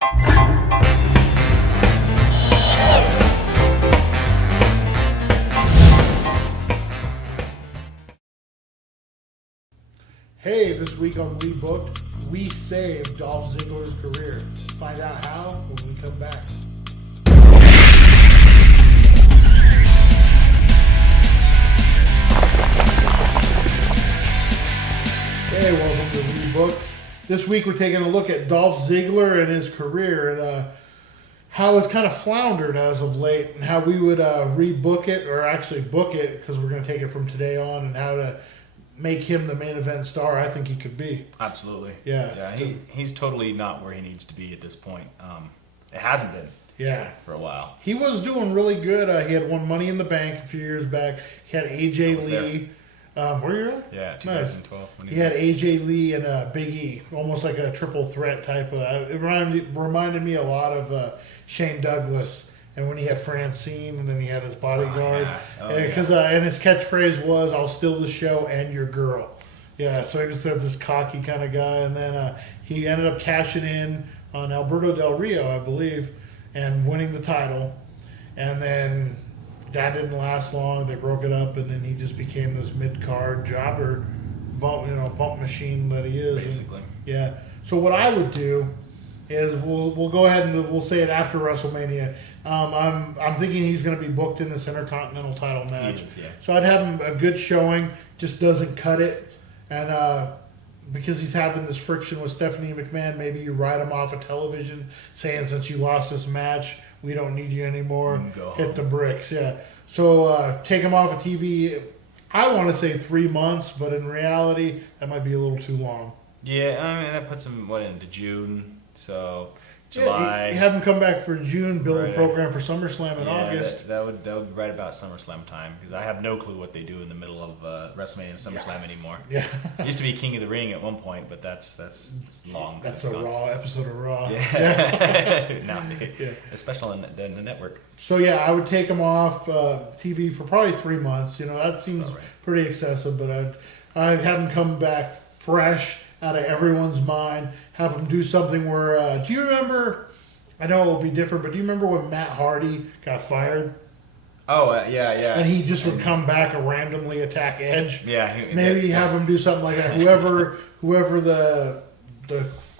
Hey, this week on Rebooked, we saved Dolph Ziggler's career. Find out how when we come back. Hey, welcome to Rebooked. This week we're taking a look at Dolph Ziggler and his career and how it's kind of floundered as of late and how we would rebook it, or actually book it, because we're going to take it from today on, and how to make him the main event star I think he could be. Absolutely. Yeah. He's totally not where he needs to be at this point. It hasn't been. Yeah. For a while. He was doing really good. He had won Money in the Bank a few years back. He had AJ Lee. Were you really? Yeah, 2012. Nice. He had AJ Lee and Big E, almost like a triple threat type of. It reminded me a lot of Shane Douglas. And when he had Francine, and then he had his bodyguard, and his catchphrase was, "I'll steal the show and your girl." Yeah, so he was this cocky kind of guy, and then he ended up cashing in on Alberto Del Rio, I believe, and winning the title. And then that didn't last long. They broke it up, and then he just became this mid-card jobber, bump machine that he is. Basically. Yeah. So what I would do is we'll go ahead and we'll say it after WrestleMania. I'm thinking he's going to be booked in this Intercontinental title match. He is, yeah. So I'd have him a good showing, just doesn't cut it, and because he's having this friction with Stephanie McMahon, maybe you write him off of television, saying since you lost this match, we don't need you anymore. Hit the bricks, yeah. So take him off of TV. I want to say 3 months, but in reality, that might be a little too long. Yeah, I mean that puts him into June. So July. Yeah, have him come back for June, build a program for SummerSlam in August. That would be right about SummerSlam time, because I have no clue what they do in the middle of WrestleMania and SummerSlam anymore. Yeah, it used to be King of the Ring at one point, but that's long. That's a Raw episode of Raw. Yeah, no, especially on the network. So yeah, I would take him off TV for probably 3 months. That seems pretty excessive, but I'd have him come back fresh, out of everyone's mind, have him do something where, do you remember, I know it will be different, but do you remember when Matt Hardy got fired? Oh, yeah. And he just would come back and randomly attack Edge? Yeah. Maybe have him do something like that. Whoever the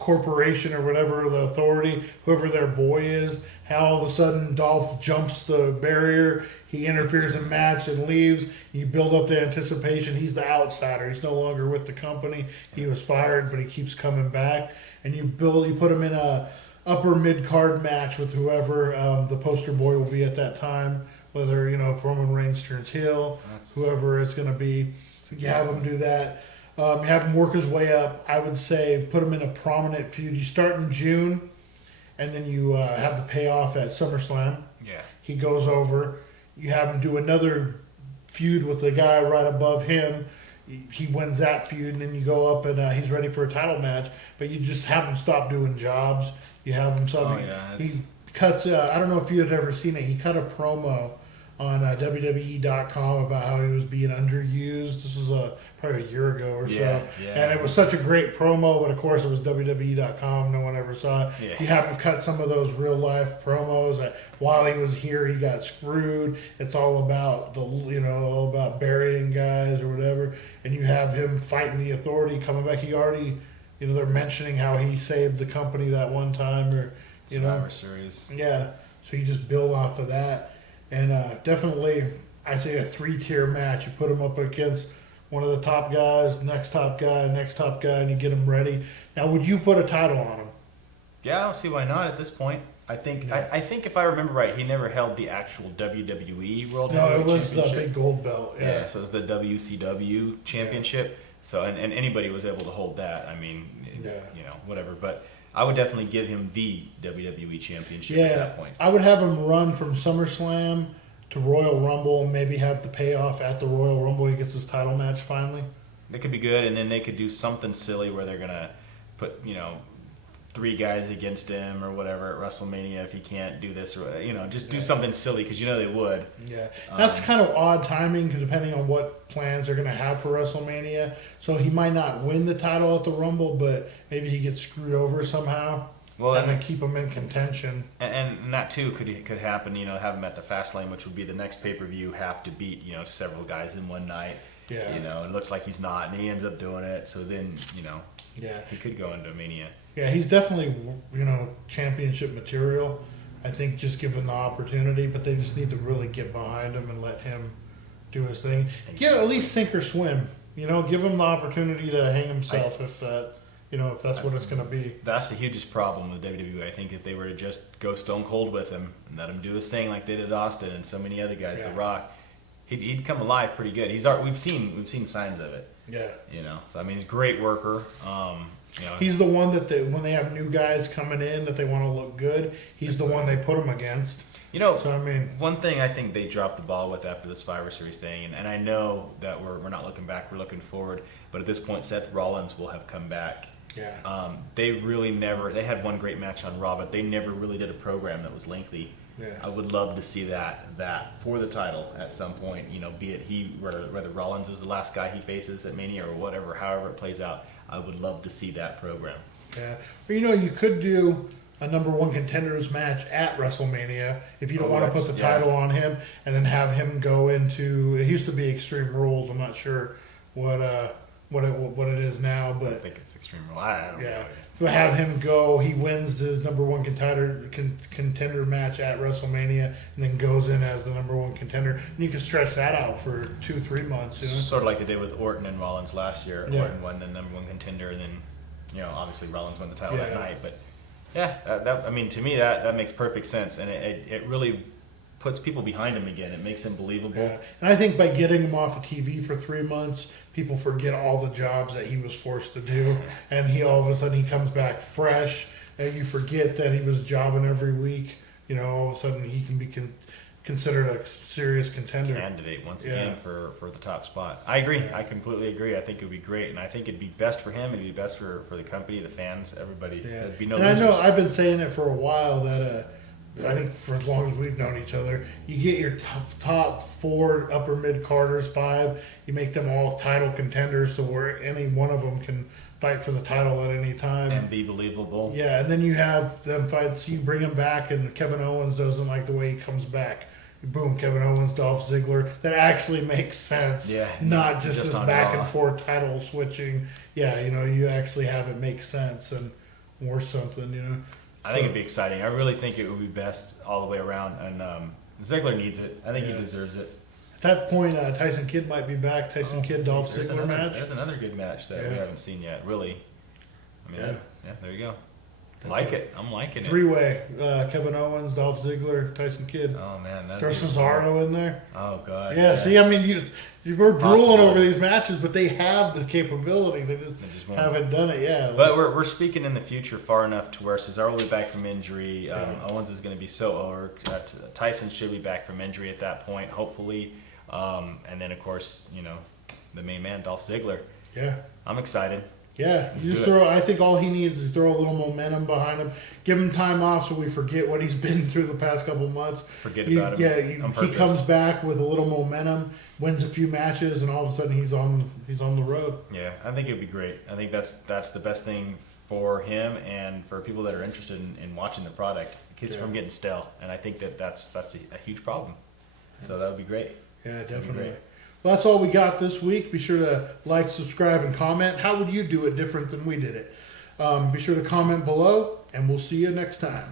corporation or whatever, the authority, whoever their boy is, how all of a sudden Dolph jumps the barrier, he interferes in match and leaves. You build up the anticipation. He's the outsider. He's no longer with the company. He was fired, but he keeps coming back. And you put him in a upper mid-card match with whoever the poster boy will be at that time, whether, if Roman Reigns turns heel, whoever it's going to be. So you have him do that. Have him work his way up. I would say put him in a prominent feud. You start in June, and then you have the payoff at SummerSlam. Yeah. He goes over. You have him do another feud with the guy right above him. He wins that feud, and then you go up and he's ready for a title match. But you just have him stop doing jobs. You have him stop. He cuts. I don't know if you had ever seen it. He cut a promo on WWE.com about how he was being underused. This was probably a year ago or so. Yeah. And it was such a great promo, but of course it was WWE.com. No one ever saw it. Yeah. You have him cut some of those real life promos. While he was here, he got screwed. It's all about all about burying guys or whatever. And you have him fighting the Authority, coming back. He already, they're mentioning how he saved the company that one time, or Survivor Series. Yeah. So you just build off of that. And definitely, I say a 3-tier match. You put him up against one of the top guys, next top guy, and you get him ready. Now, would you put a title on him? Yeah, I don't see why not at this point. I think if I remember right, he never held the actual WWE World Heavyweight Championship. No, it was the big gold belt. Yeah, so it was the WCW Championship. Yeah. So and anybody was able to hold that. I mean, whatever. But I would definitely give him the WWE Championship at that point. I would have him run from SummerSlam to Royal Rumble, and maybe have the payoff at the Royal Rumble. He gets his title match finally. It could be good, and then they could do something silly where they're gonna put 3 guys against him or whatever at WrestleMania if he can't do this, or just do something silly, because they would. Yeah, that's kind of odd timing, because depending on what plans they're going to have for WrestleMania, so he might not win the title at the Rumble, but maybe he gets screwed over somehow. Well, and and, to keep him in contention. and that too could happen. You know, have him at the fast lane, which would be the next pay per view. Have to beat several guys in one night. Yeah. You know, it looks like he's not, and he ends up doing it. So then Yeah. he could go into Mania. Yeah, he's definitely championship material. I think just given the opportunity, but they just need to really get behind him and let him do his thing. Yeah, at least sink or swim. Give him the opportunity to hang himself if that's what it's going to be. That's the hugest problem with WWE. I think if they were to just go stone cold with him and let him do his thing like they did Austin and so many other guys, Yeah. The Rock, he'd come alive pretty good. We've seen signs of it. Yeah. So I mean, he's a great worker. He's the one that when they have new guys coming in that they want to look good, he's the one they put them against. So I mean, one thing I think they dropped the ball with after the Survivor Series thing, and I know that we're not looking back, we're looking forward. But at this point, Seth Rollins will have come back. Yeah. They really never. They had one great match on Raw, but they never really did a program that was lengthy. Yeah. I would love to see that for the title at some point. Be it whether Rollins is the last guy he faces at Mania or whatever, however it plays out. I would love to see that program. Yeah. But you could do a number one contenders match at WrestleMania if you don't want to put the title on him, and then have him go into. It used to be Extreme Rules. I'm not sure what it is now, but I think it's Extreme Rules. I don't know. So have him go. He wins his number one contender match at WrestleMania, and then goes in as the number one contender. And you can stretch that out for 2-3 months. Sort of like they did with Orton and Rollins last year. Yeah. Orton won the number one contender, and then obviously Rollins won the title that Yeah. night. But yeah, I mean, to me that makes perfect sense, and it really puts people behind him again. It makes him believable. Yeah. And I think by getting him off of TV for 3 months, people forget all the jobs that he was forced to do, and all of a sudden he comes back fresh, and you forget that he was jobbing every week. All of a sudden he can be considered a serious contender. Candidate once again for the top spot. I agree. I completely agree. I think it would be great, and I think it'd be best for him. It'd be best for the company, the fans, everybody. Yeah. There'd be no And losers. I know I've been saying it for a while that I think for as long as we've known each other, you get your top 4 upper mid carders, 5. You make them all title contenders, so where any one of them can fight for the title at any time and be believable. Yeah, and then you have them fight. So you bring him back, and Kevin Owens doesn't like the way he comes back. Boom, Kevin Owens, Dolph Ziggler. That actually makes sense. Yeah, not just this back Raw. and forth title switching. Yeah, you actually have it make sense and or something. I think it'd be exciting. I really think it would be best all the way around, and Ziggler needs it. I think he deserves it. At that point, Tyson Kidd might be back. Tyson Kidd, Dolph Ziggler match. There's another good match that we haven't seen yet. Really, I mean, there you go. I'm liking it. 3-way: Kevin Owens, Dolph Ziggler, Tyson Kidd. Oh man, there's Cesaro in there. Oh god. Yeah. See, I mean, we're drooling over these matches, but they have the capability. They just haven't done it yet. But we're speaking in the future far enough to where Cesaro will be back from injury. Owens is going to be so over. Tyson should be back from injury at that point, hopefully. And then of course, the main man, Dolph Ziggler. Yeah. I'm excited. Yeah, I think all he needs is throw a little momentum behind him. Give him time off so we forget what he's been through the past couple of months. Forget about him. Yeah, he comes back with a little momentum, wins a few matches, and all of a sudden he's on the road. Yeah, I think it'd be great. I think that's the best thing for him and for people that are interested in watching the product. It keeps from getting stale, and I think that's a huge problem. So that would be great. Yeah, definitely. Well, that's all we got this week. Be sure to like, subscribe, and comment. How would you do it different than we did it? Be sure to comment below, and we'll see you next time.